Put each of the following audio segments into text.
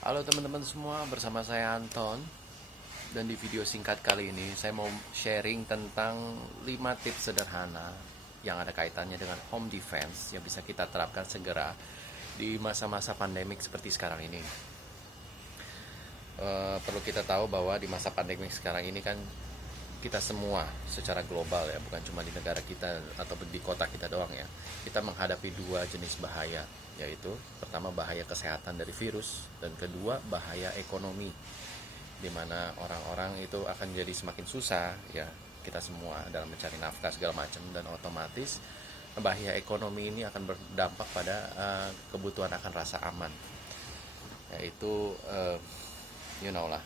Halo teman-teman semua, bersama saya Anton. Dan di video singkat kali ini saya mau sharing tentang 5 tips sederhana yang ada kaitannya dengan home defense yang bisa kita terapkan segera di masa-masa pandemik seperti sekarang ini. Perlu kita tahu bahwa di masa pandemik sekarang ini kan kita semua secara global ya, bukan cuma di negara kita atau di kota kita doang ya. Kita menghadapi dua jenis bahaya, yaitu pertama bahaya kesehatan dari virus dan kedua bahaya ekonomi, di mana orang-orang itu akan jadi semakin susah ya, kita semua dalam mencari nafkah segala macam, dan otomatis bahaya ekonomi ini akan berdampak pada kebutuhan akan rasa aman, yaitu lah,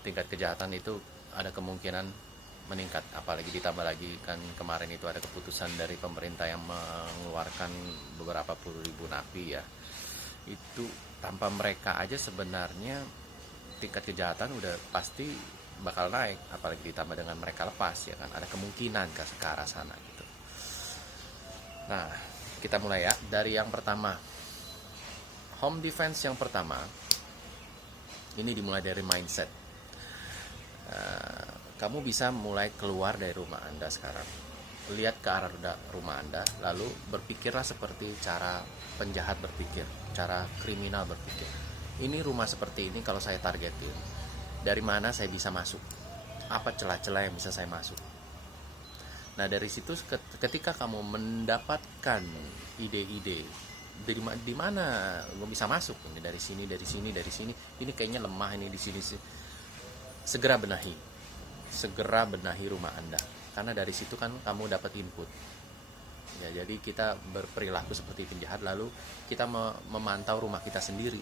tingkat kejahatan itu ada kemungkinan meningkat, apalagi ditambah lagi kan kemarin itu ada keputusan dari pemerintah yang mengeluarkan beberapa puluh ribu napi ya. Itu tanpa mereka aja sebenarnya tingkat kejahatan udah pasti bakal naik, apalagi ditambah dengan mereka lepas ya kan, ada kemungkinan ke arah sana gitu. Nah, kita mulai ya dari yang pertama. Home defense yang pertama ini dimulai dari mindset. Kamu bisa mulai keluar dari rumah Anda sekarang. Lihat ke arah rumah Anda, lalu berpikirlah seperti cara penjahat berpikir, cara kriminal berpikir. Ini rumah seperti ini, kalau saya targetin, dari mana saya bisa masuk? Apa celah-celah yang bisa saya masuk? Nah, dari situ ketika kamu mendapatkan ide-ide, di mana gue bisa masuk, ini dari sini, dari sini, dari sini, ini kayaknya lemah, ini di sini sih, segera benahi rumah Anda, karena dari situ kan kamu dapat input ya. Jadi kita berperilaku seperti penjahat, lalu kita memantau rumah kita sendiri,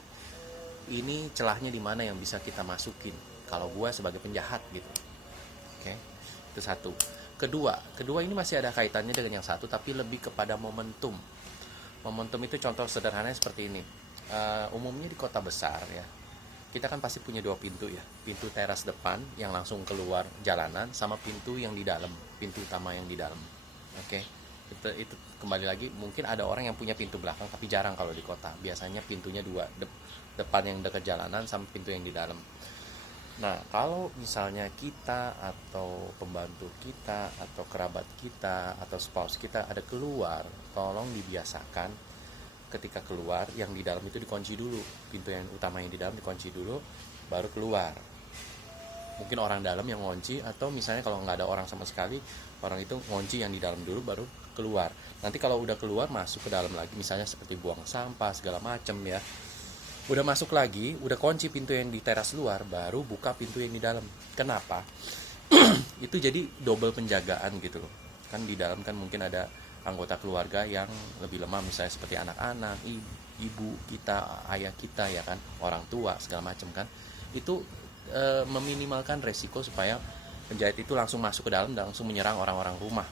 ini celahnya di mana yang bisa kita masukin kalau gue sebagai penjahat gitu. Oke, itu satu. Kedua ini masih ada kaitannya dengan yang satu, tapi lebih kepada momentum. Itu contoh sederhananya seperti ini. Umumnya di kota besar ya, kita kan pasti punya dua pintu ya, pintu teras depan yang langsung keluar jalanan, sama pintu yang di dalam, pintu utama yang di dalam. Oke, itu kembali lagi, mungkin ada orang yang punya pintu belakang, tapi jarang kalau di kota. Biasanya pintunya dua, depan yang dekat jalanan sama pintu yang di dalam. Nah, kalau misalnya kita atau pembantu kita atau kerabat kita atau spouse kita ada keluar, tolong dibiasakan ketika keluar yang di dalam itu dikunci dulu, pintu yang utama yang di dalam dikunci dulu, baru keluar. Mungkin orang dalam yang ngunci, atau misalnya kalau nggak ada orang sama sekali, orang itu ngunci yang di dalam dulu baru keluar. Nanti kalau udah keluar, masuk ke dalam lagi, misalnya seperti buang sampah segala macem ya, udah masuk lagi, udah kunci pintu yang di teras luar, baru buka pintu yang di dalam. Kenapa? Itu jadi double penjagaan gitu loh. Kan di dalam kan mungkin ada anggota keluarga yang lebih lemah, misalnya seperti anak-anak, ibu kita, ayah kita ya kan, orang tua segala macam kan. Itu meminimalkan resiko supaya penjahat itu langsung masuk ke dalam dan langsung menyerang orang-orang rumah.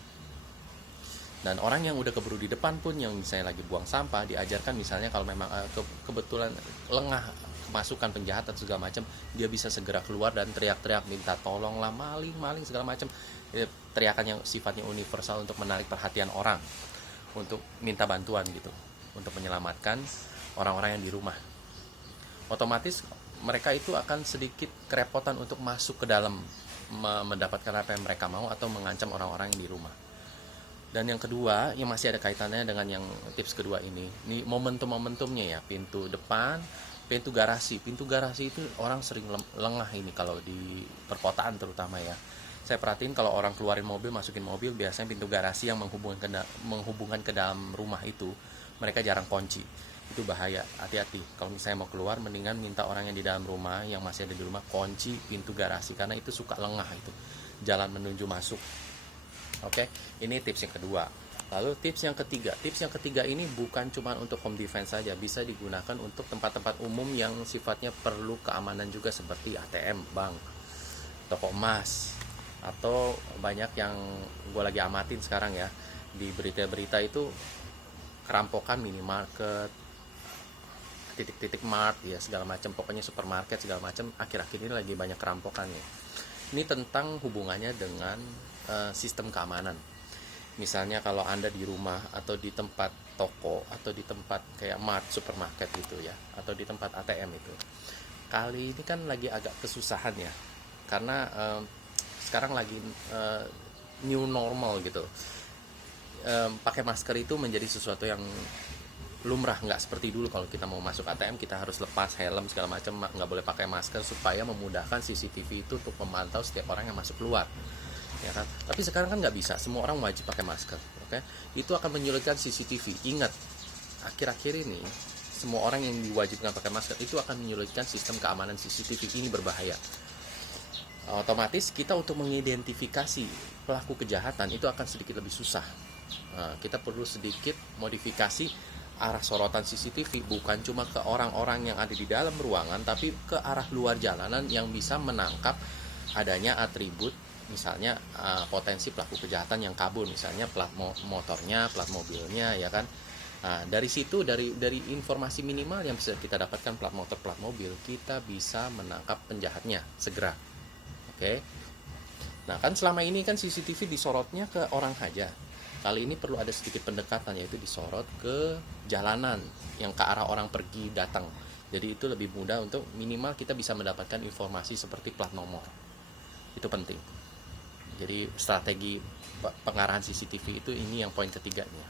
Dan orang yang udah keburu di depan pun, yang misalnya lagi buang sampah, diajarkan misalnya kalau memang kebetulan lengah kemasukan penjahat atau segala macam, dia bisa segera keluar dan teriak-teriak minta tolong lah, maling segala macam. Teriakan yang sifatnya universal untuk menarik perhatian orang, untuk minta bantuan gitu, untuk menyelamatkan orang-orang yang di rumah. Otomatis mereka itu akan sedikit kerepotan untuk masuk ke dalam, mendapatkan apa yang mereka mau atau mengancam orang-orang yang di rumah. Dan yang kedua, yang masih ada kaitannya dengan yang tips kedua ini momentum-momentumnya ya, pintu depan, pintu garasi. Pintu garasi itu orang sering lengah ini kalau di perkotaan terutama ya. Saya perhatiin kalau orang keluarin mobil, masukin mobil, biasanya pintu garasi yang menghubungkan ke dalam rumah itu, mereka jarang kunci. Itu bahaya, hati-hati. Kalau misalnya mau keluar, mendingan minta orang yang di dalam rumah, yang masih ada di rumah, kunci pintu garasi, karena itu suka lengah itu, jalan menuju masuk. Oke, ini tips yang kedua. Lalu tips yang ketiga ini bukan cuma untuk home defense saja, bisa digunakan untuk tempat-tempat umum yang sifatnya perlu keamanan juga, seperti ATM, bank, toko emas, atau banyak yang gue lagi amatin sekarang ya di berita-berita itu, kerampokan minimarket, titik-titik mart ya segala macam, pokoknya supermarket segala macam. Akhir-akhir ini lagi banyak kerampokan ya. Ini tentang hubungannya dengan sistem keamanan. Misalnya kalau Anda di rumah atau di tempat toko atau di tempat kayak mart, supermarket gitu ya, atau di tempat ATM itu, kali ini kan lagi agak kesusahan ya, karena sekarang lagi new normal gitu. Pakai masker itu menjadi sesuatu yang lumrah, nggak seperti dulu kalau kita mau masuk ATM kita harus lepas helm segala macam, nggak boleh pakai masker supaya memudahkan CCTV itu untuk memantau setiap orang yang masuk keluar, ya kan. Tapi sekarang kan nggak bisa, semua orang wajib pakai masker, oke? Itu akan menyulitkan CCTV. Ingat, akhir-akhir ini semua orang yang diwajibkan pakai masker itu akan menyulitkan sistem keamanan CCTV. Ini berbahaya. Otomatis kita untuk mengidentifikasi pelaku kejahatan itu akan sedikit lebih susah. Kita perlu sedikit modifikasi arah sorotan CCTV, bukan cuma ke orang-orang yang ada di dalam ruangan, tapi ke arah luar jalanan yang bisa menangkap adanya atribut, misalnya potensi pelaku kejahatan yang kabur, misalnya plat motornya, plat mobilnya, ya kan. Dari situ, dari informasi minimal yang bisa kita dapatkan, plat motor, plat mobil, kita bisa menangkap penjahatnya segera. Oke. Nah, kan selama ini kan CCTV disorotnya ke orang saja. Kali ini perlu ada sedikit pendekatan, yaitu disorot ke jalanan yang ke arah orang pergi datang. Jadi itu lebih mudah, untuk minimal kita bisa mendapatkan informasi seperti plat nomor. Itu penting. Jadi strategi pengarahan CCTV itu, ini yang poin ketiganya.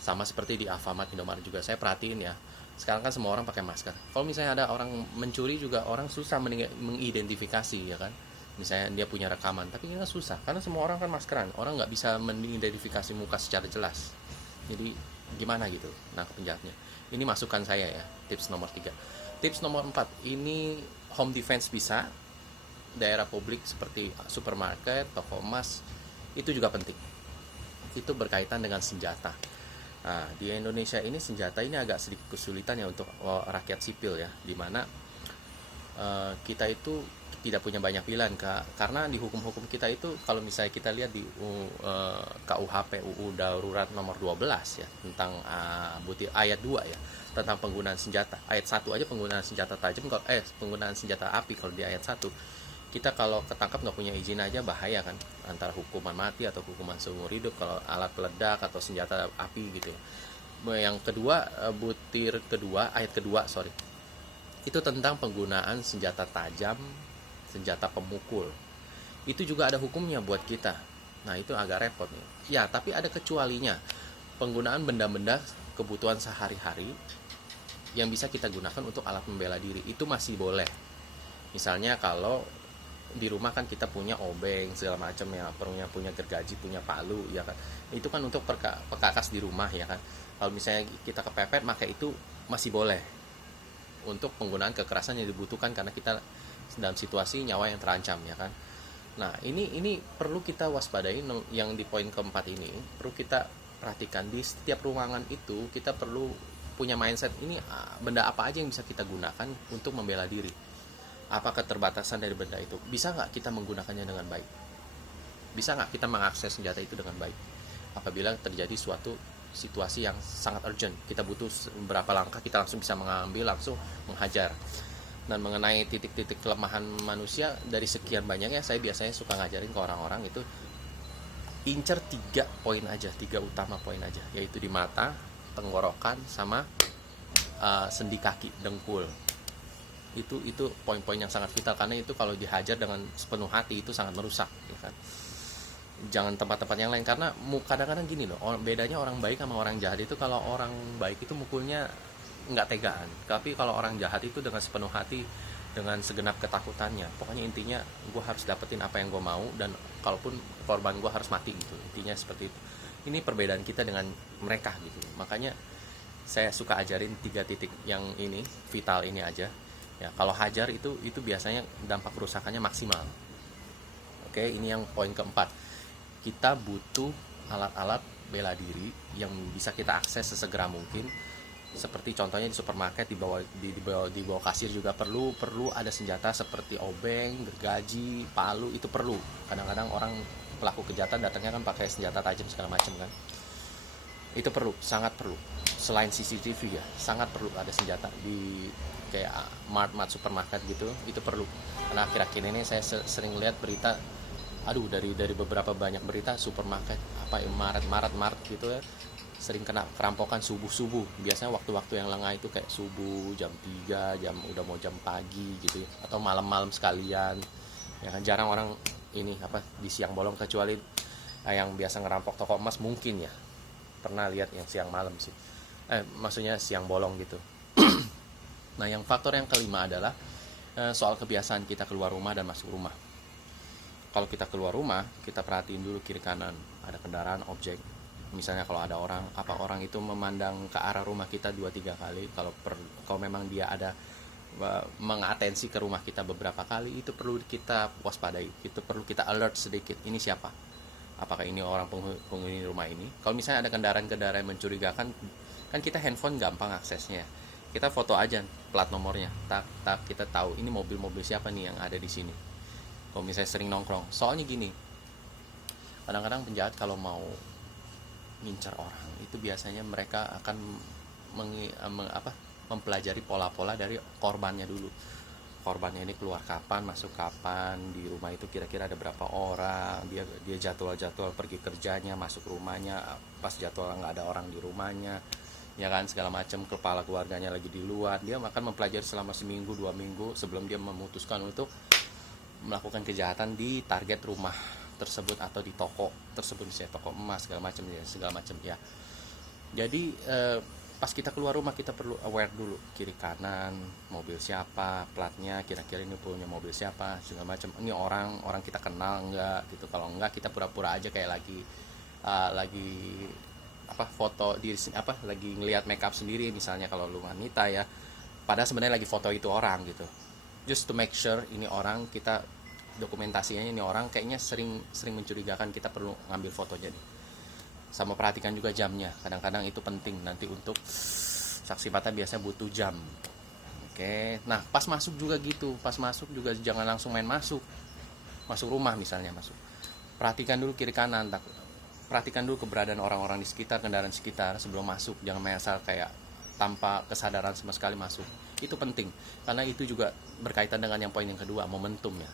Sama seperti di Alfamart, Indomaret juga saya perhatiin ya. Sekarang kan semua orang pakai masker. Kalau misalnya ada orang mencuri juga, orang susah mengidentifikasi, ya kan. Misalnya dia punya rekaman, tapi ini susah karena semua orang kan maskeran, orang nggak bisa mengidentifikasi muka secara jelas. Jadi gimana gitu nangkep penjahatnya. Ini masukan saya ya, tips nomor 3. Tips nomor 4, ini home defense bisa, daerah publik seperti supermarket, toko emas, itu juga penting. Itu berkaitan dengan senjata. Nah, di Indonesia ini senjata ini agak sedikit kesulitan ya untuk rakyat sipil ya, dimana kita itu tidak punya banyak pilihan, karena di hukum-hukum kita itu, kalau misalnya kita lihat di KUHP UU Darurat nomor 12 ya, tentang butir ayat 2 ya, tentang penggunaan senjata. Ayat 1 aja penggunaan senjata tajam, penggunaan senjata api, kalau di ayat 1 kita kalau ketangkap nggak punya izin aja bahaya kan, antara hukuman mati atau hukuman seumur hidup kalau alat peledak atau senjata api gitu ya. Yang kedua, butir kedua, ayat kedua itu tentang penggunaan senjata tajam, senjata pemukul. Itu juga ada hukumnya buat kita. Nah, itu agak repot nih. Ya, tapi ada kecualinya. Penggunaan benda-benda kebutuhan sehari-hari yang bisa kita gunakan untuk alat membela diri, itu masih boleh. Misalnya kalau di rumah kan kita punya obeng segala macam ya, punya gergaji, punya palu ya kan. Itu kan untuk perkakas di rumah ya kan. Kalau misalnya kita kepepet, maka itu masih boleh untuk penggunaan kekerasan yang dibutuhkan karena kita dalam situasi nyawa yang terancam ya kan. Nah, ini perlu kita waspadai. Yang di poin keempat ini perlu kita perhatikan. Di setiap ruangan itu kita perlu punya mindset, ini benda apa aja yang bisa kita gunakan untuk membela diri. Apa keterbatasan dari benda itu? Bisa nggak kita menggunakannya dengan baik? Bisa nggak kita mengakses senjata itu dengan baik? Apabila terjadi suatu situasi yang sangat urgent, kita butuh beberapa langkah, kita langsung bisa mengambil, langsung menghajar. Dan mengenai titik-titik kelemahan manusia, dari sekian banyaknya saya biasanya suka ngajarin ke orang-orang itu, incer 3 poin aja, 3 utama poin aja, yaitu di mata, tenggorokan, sama sendi kaki, dengkul. Itu poin-poin yang sangat vital, karena itu kalau dihajar dengan sepenuh hati itu sangat merusak ya kan. Jangan tempat-tempat yang lain, karena kadang-kadang gini loh, bedanya orang baik sama orang jahat itu, kalau orang baik itu mukulnya nggak tegaan, tapi kalau orang jahat itu dengan sepenuh hati, dengan segenap ketakutannya. Pokoknya intinya gue harus dapetin apa yang gue mau, dan kalaupun korban gue harus mati gitu, intinya seperti itu. Ini perbedaan kita dengan mereka gitu. Makanya saya suka ajarin 3 titik yang ini vital ini aja ya. Kalau hajar itu biasanya dampak kerusakannya maksimal. Oke, ini yang poin keempat. Kita butuh alat-alat bela diri yang bisa kita akses sesegera mungkin. Seperti contohnya di supermarket, di bawah kasir juga perlu ada senjata seperti obeng, gergaji, palu, itu perlu. Kadang-kadang orang pelaku kejahatan datangnya kan pakai senjata tajam segala macam kan. Itu perlu, sangat perlu. Selain CCTV ya, sangat perlu ada senjata di kayak mart supermarket gitu, itu perlu. Karena akhir-akhir ini saya sering lihat berita, dari beberapa banyak berita supermarket, Maret gitu ya, sering kena perampokan subuh biasanya waktu-waktu yang lengah itu kayak subuh jam 3 udah mau jam pagi gitu ya, atau malam-malam sekalian ya kan. Jarang orang ini di siang bolong, kecuali yang biasa ngerampok toko emas mungkin ya pernah lihat yang siang malam sih, maksudnya siang bolong gitu. Nah, yang faktor yang kelima adalah soal kebiasaan kita keluar rumah dan masuk rumah. Kalau kita keluar rumah, kita perhatiin dulu kiri kanan, ada kendaraan, objek. Misalnya kalau ada orang, apa orang itu memandang ke arah rumah kita 2-3 kali. Kalau memang dia ada mengatensi ke rumah kita beberapa kali, itu perlu kita waspadai, itu perlu kita alert sedikit. Ini siapa? Apakah ini orang penghuni rumah ini? Kalau misalnya ada kendaraan-kendaraan mencurigakan, kan kita handphone gampang aksesnya. Kita foto aja plat nomornya, tak kita tahu ini mobil-mobil siapa nih yang ada di sini. Kalau misalnya sering nongkrong, soalnya gini, kadang-kadang penjahat kalau mau ngincar orang itu biasanya mereka akan mempelajari pola-pola dari korbannya dulu. Korbannya ini keluar kapan, masuk kapan, di rumah itu kira-kira ada berapa orang, dia jadwal pergi kerjanya, masuk rumahnya pas jadwal nggak ada orang di rumahnya, ya kan, segala macam. Kepala keluarganya lagi di luar, dia akan mempelajari selama seminggu 2 minggu sebelum dia memutuskan untuk melakukan kejahatan di target rumah tersebut atau di toko tersebut, misalnya toko emas segala macam ya. Jadi pas kita keluar rumah kita perlu aware dulu kiri kanan, mobil siapa, platnya kira-kira ini punya mobil siapa segala macam. Ini orang kita kenal enggak gitu. Kalau enggak, kita pura-pura aja kayak lagi foto diri lagi ngelihat makeup sendiri misalnya kalau lu wanita ya, padahal sebenarnya lagi foto itu orang gitu. Just to make sure ini orang, kita dokumentasinya ini orang kayaknya sering mencurigakan, kita perlu ngambil fotonya nih. Sama perhatikan juga jamnya, kadang-kadang itu penting nanti untuk saksi mata biasanya butuh jam. Oke. Nah, pas masuk juga gitu, pas masuk juga jangan langsung main masuk rumah misalnya masuk. Perhatikan dulu kiri kanan, perhatikan dulu keberadaan orang-orang di sekitar, kendaraan sekitar sebelum masuk. Jangan main asal kayak tanpa kesadaran sama sekali masuk. Itu penting karena itu juga berkaitan dengan yang poin yang kedua, momentum ya.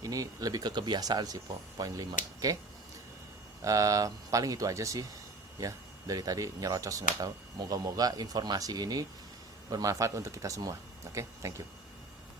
Ini lebih ke kebiasaan sih, poin 5. Oke. Paling itu aja sih ya, dari tadi nyerocos nggak tahu. Moga-moga informasi ini bermanfaat untuk kita semua. Oke, thank you.